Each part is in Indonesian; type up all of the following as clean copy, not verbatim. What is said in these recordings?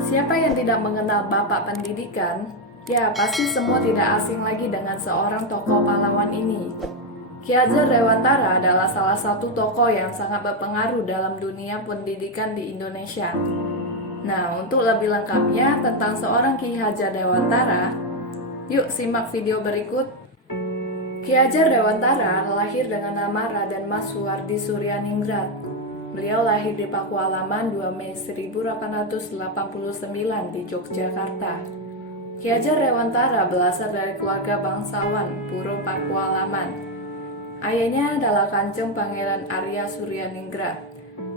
Siapa yang tidak mengenal Bapak Pendidikan? Ya, pasti semua tidak asing lagi dengan seorang tokoh pahlawan ini. Ki Hajar Dewantara adalah salah satu tokoh yang sangat berpengaruh dalam dunia pendidikan di Indonesia. Nah, untuk lebih lengkapnya tentang seorang Ki Hajar Dewantara, yuk simak video berikut. Ki Hajar Dewantara lahir dengan nama Raden Mas Suwardi Suryaningrat. Beliau lahir di Pakualaman 2 Mei 1889 di Yogyakarta. Ki Hajar Dewantara berasal dari keluarga bangsawan Puro Pakualaman. Ayahnya adalah Kanjeng Pangeran Arya Suryaningrat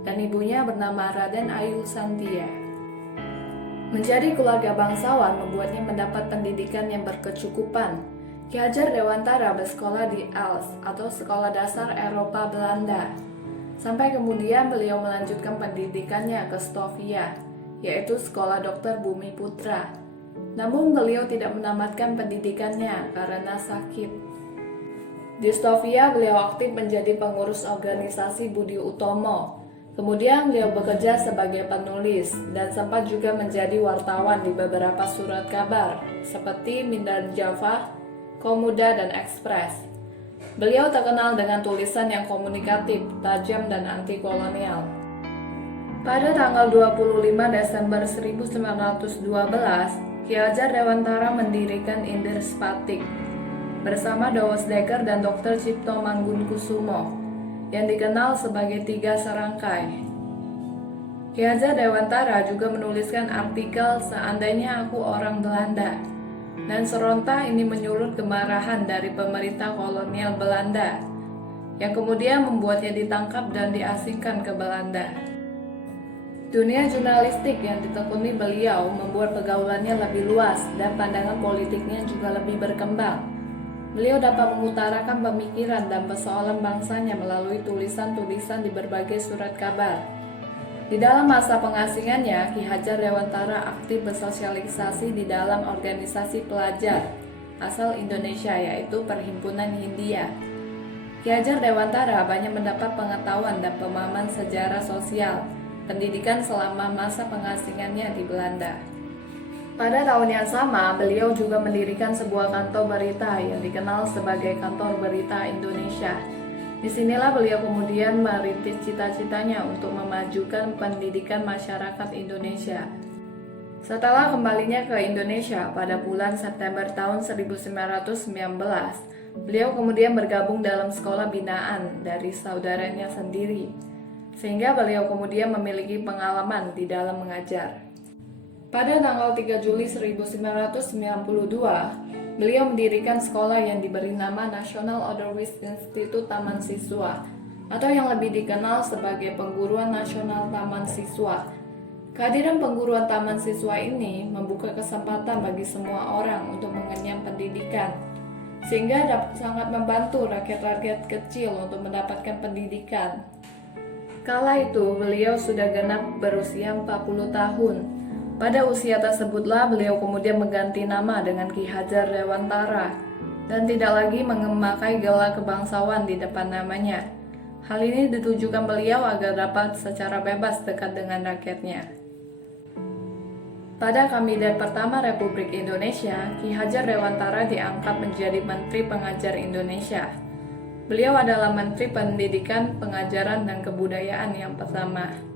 dan ibunya bernama Raden Ayu Santia. Menjadi keluarga bangsawan membuatnya mendapat pendidikan yang berkecukupan. Ki Hajar Dewantara bersekolah di ELS atau Sekolah Dasar Eropa Belanda. Sampai kemudian beliau melanjutkan pendidikannya ke Stovia, yaitu Sekolah Dokter Bumi Putra. Namun beliau tidak menamatkan pendidikannya karena sakit. Di Stovia beliau aktif menjadi pengurus organisasi Budi Utomo. Kemudian beliau bekerja sebagai penulis dan sempat juga menjadi wartawan di beberapa surat kabar seperti Mindan Java, Komuda, dan Ekspres. Beliau terkenal dengan tulisan yang komunikatif, tajam, dan anti-kolonial. Pada tanggal 25 Desember 1912, Ki Hajar Dewantara mendirikan Inder Spatik bersama Dawes Dekker dan Dr. Cipto Manggunkusumo yang dikenal sebagai Tiga Serangkai. Ki Hajar Dewantara juga menuliskan artikel Seandainya Aku Orang Belanda, dan seronta ini menyulut kemarahan dari pemerintah kolonial Belanda yang kemudian membuatnya ditangkap dan diasingkan ke Belanda. Dunia jurnalistik yang ditekuni beliau membuat pergaulannya lebih luas dan pandangan politiknya juga lebih berkembang. Beliau dapat mengutarakan pemikiran dan persoalan bangsanya melalui tulisan-tulisan di berbagai surat kabar. Di dalam masa pengasingannya, Ki Hajar Dewantara aktif bersosialisasi di dalam organisasi pelajar asal Indonesia, yaitu Perhimpunan Hindia. Ki Hajar Dewantara banyak mendapat pengetahuan dan pemahaman sejarah sosial pendidikan selama masa pengasingannya di Belanda. Pada tahun yang sama, beliau juga mendirikan sebuah kantor berita yang dikenal sebagai Kantor Berita Indonesia. Disinilah beliau kemudian merintis cita-citanya untuk memajukan pendidikan masyarakat Indonesia. Setelah kembalinya ke Indonesia pada bulan September tahun 1919, beliau kemudian bergabung dalam sekolah binaan dari saudaranya sendiri, sehingga beliau kemudian memiliki pengalaman di dalam mengajar. Pada tanggal 3 Juli 1992, beliau mendirikan sekolah yang diberi nama National Otherwise Institute Taman Siswa, atau yang lebih dikenal sebagai Pengguruan Nasional Taman Siswa. Kehadiran Pengguruan Taman Siswa ini membuka kesempatan bagi semua orang untuk mengenyam pendidikan, sehingga dapat sangat membantu rakyat-rakyat kecil untuk mendapatkan pendidikan. Kala itu beliau sudah genap berusia 40 tahun. Pada usia tersebutlah beliau kemudian mengganti nama dengan Ki Hajar Dewantara dan tidak lagi memakai gelar kebangsawan di depan namanya. Hal ini ditujukan beliau agar dapat secara bebas dekat dengan rakyatnya. Pada Kabinet pertama Republik Indonesia, Ki Hajar Dewantara diangkat menjadi Menteri Pengajar Indonesia. Beliau adalah Menteri Pendidikan, Pengajaran, dan Kebudayaan yang pertama.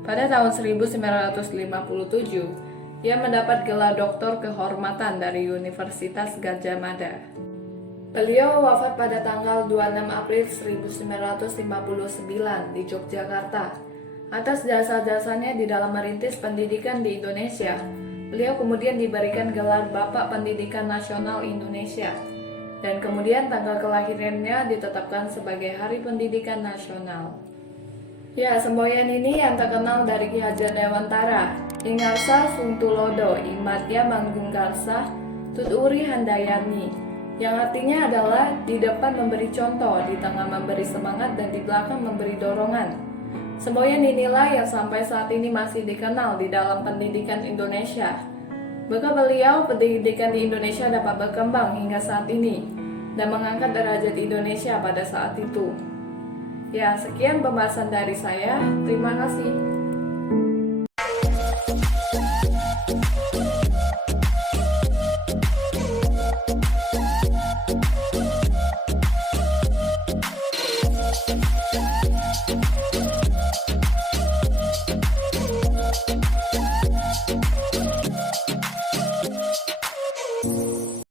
Pada tahun 1957, ia mendapat gelar doktor kehormatan dari Universitas Gadjah Mada. Beliau wafat pada tanggal 26 April 1959 di Yogyakarta. Atas jasa-jasanya di dalam merintis pendidikan di Indonesia, beliau kemudian diberikan gelar Bapak Pendidikan Nasional Indonesia, dan kemudian tanggal kelahirannya ditetapkan sebagai Hari Pendidikan Nasional. Ya, semboyan ini yang terkenal dari Ki Hajar Dewantara. Ingarsa Sungtulodo, Imatya Manggungkarsa, Tuturi Handayani, yang artinya adalah di depan memberi contoh, di tengah memberi semangat, dan di belakang memberi dorongan. Semboyan inilah yang sampai saat ini masih dikenal di dalam pendidikan Indonesia. Berkat beliau, pendidikan di Indonesia dapat berkembang hingga saat ini dan mengangkat derajat Indonesia pada saat itu. Ya, sekian pembahasan dari saya. Terima kasih.